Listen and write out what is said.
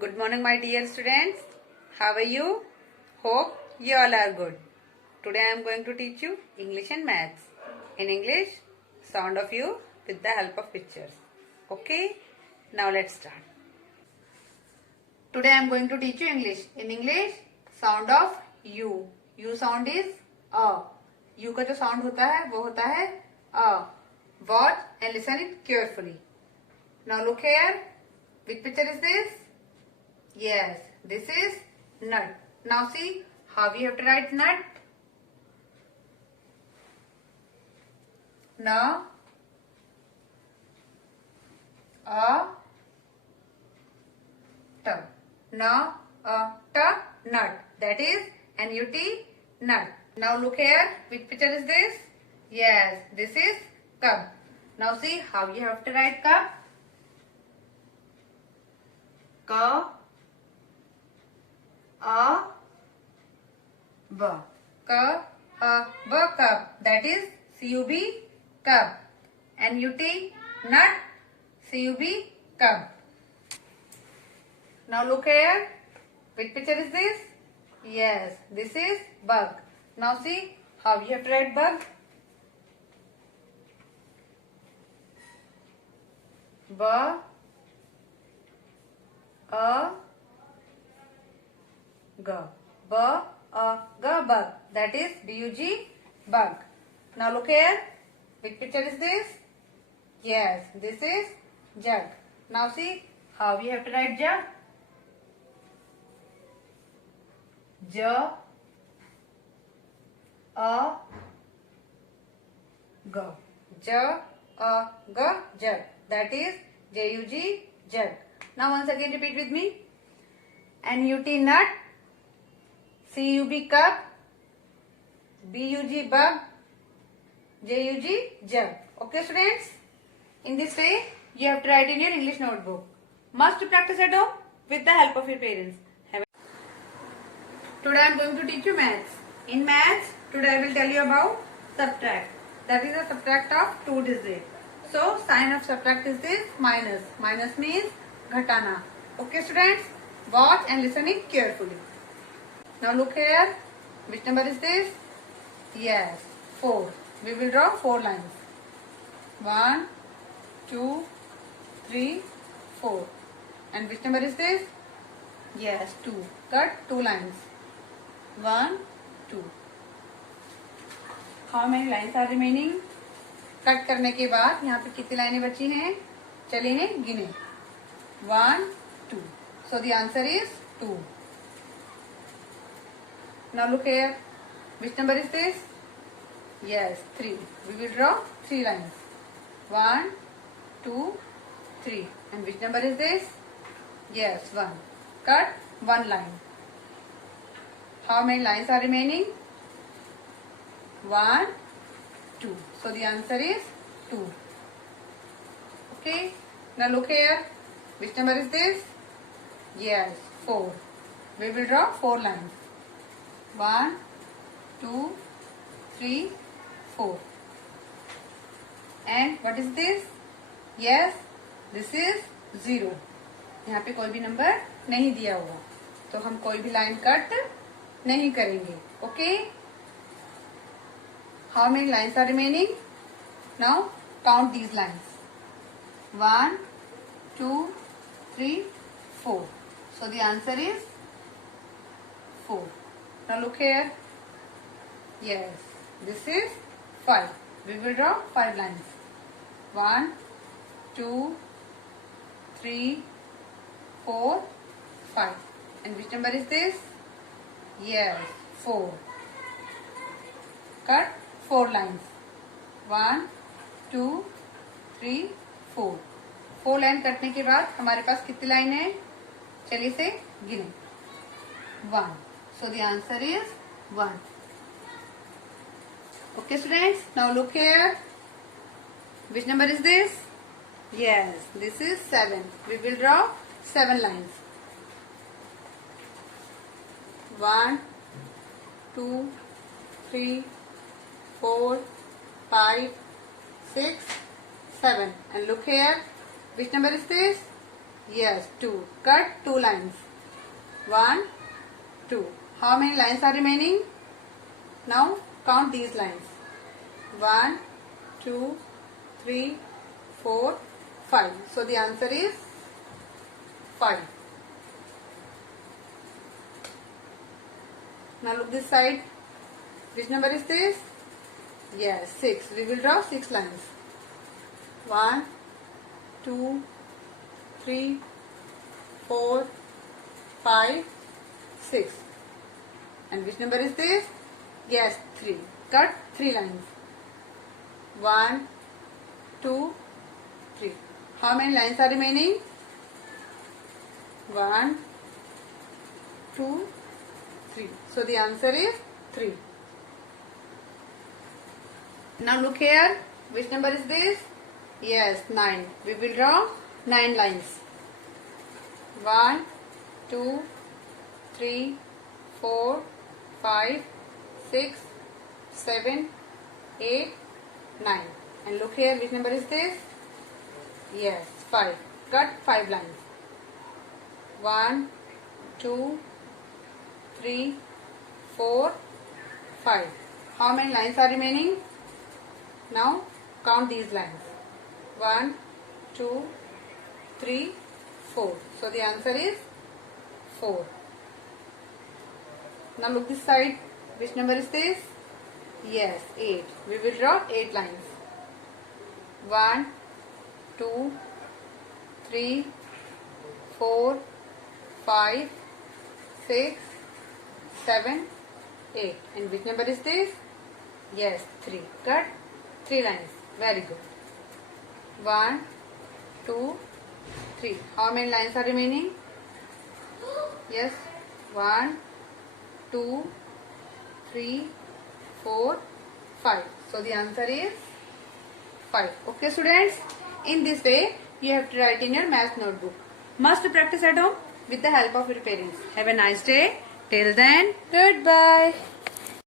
Good morning, my dear students. How are you? Hope you all are good. Today I am going to teach you English and Maths. In English, sound of you with the help of pictures. Okay? Now let's start. Today I am going to teach you English. In English, sound of U. U sound is A. U का जो sound होता है वो होता है A. Watch and listen it carefully. Now look here. Which picture is this? Yes, this is nut. Now see how we have to write nut. Now, a t. Now, a t nut. That is N-U-T nut. Now look here. Which picture is this? Yes, this is cup. Now see how you have to write cup. K A B. K A B cup. That is C-U-B cup. N-U-T nut. C-U-B cup. Now look here. Which picture is this? Yes, this is bug. Now see how you have to write bug. B A G. B A G bug. That is B-U-G bug. Now look here. Which picture is this? Yes, this is jug. Now see how we have to write jug. J A G. J A G jug. That is J-U-G jug. Now once again repeat with me. N-U-T nut. C-U-B cup. B-U-G bug. J-U-G jug. Okay students? In this way you have to write in your English notebook. Must practice at home with the help of your parents. Today I am going to teach you maths. In maths, today I will tell you about subtract. That is a subtract of 2 digits. So sign of subtract is this minus. Minus means ghatana. Okay students? Watch and listen it carefully. Now look here. Which number is this? Yes, 4. We will draw 4 lines. 1, 2, 3, 4. And which number is this? Yes, 2. Cut 2 lines. 1, 2. How many lines are remaining? Cut करने के बाद यहाँ पे कितनी लाइनें बची हैं? चलिए इन्हें गिने. 1, 2. So the answer is 2. Now look here. Which number is this? Yes, 3. We will draw 3 lines. 1, 2, 3. And which number is this? Yes, 1. Cut 1 line. How many lines are remaining? 1, 2. So the answer is 2. Okay. Now look here. Which number is this? Yes, 4. We will draw 4 lines. 1, 2, 3, 4. And what is this? Yes, this is 0. यहाँ पे कोई भी number नहीं दिया हुआ, तो हम कोई भी लाइन कट नहीं करेंगे. Okay? How many lines are remaining? Now count these lines. 1, 2, 3, 4. So the answer is 4. Now look here. Yes, this is 5. We will draw 5 lines. 1, 2, 3, 4, 5. And which number is this? Yes, 4. Cut 4 lines. 1, 2, 3, 4. 4 line कटने के बाद हमारे पास कितनी line है? चलिए से गिने. 1. So the answer is 1. Okay students, now look here. Which number is this? Yes, this is 7. We will draw 7 lines. 1, 2, 3, 4, 5, 6, 7. And look here. Which number is this? Yes, 2. Cut 2 lines. 1, 2. How many lines are remaining? Now count these lines. 1, 2, 3, 4, 5. So the answer is 5. Now look this side. Which number is this? Yes, 6. We will draw 6 lines. 1, 2, 3, 4, 5, 6. And which number is this? Yes, 3. Cut 3 lines. 1, 2, 3. How many lines are remaining? 1, 2, 3. So the answer is 3. Now look here. Which number is this? Yes, 9. We will draw 9 lines. 1, 2, 3, 4, 5, 6, 7, 8, 9. And look here. Which number is this? Yes, 5. Cut 5 lines. 1, 2, 3, 4, 5. How many lines are remaining? Now count these lines. 1, 2, 3, 4. So the answer is 4. Now look this side. Which number is this? Yes, 8. We will draw 8 lines. 1, 2, 3, 4, 5, 6, 7, 8. And which number is this? Yes, 3. Cut 3 lines. Very good. 1, 2, 3. How many lines are remaining? Yes. 1, 2, 3, 4, 5. So the answer is 5. Okay, students. In this way, you have to write in your math notebook. Must practice at home with the help of your parents. Have a nice day. Till then, goodbye.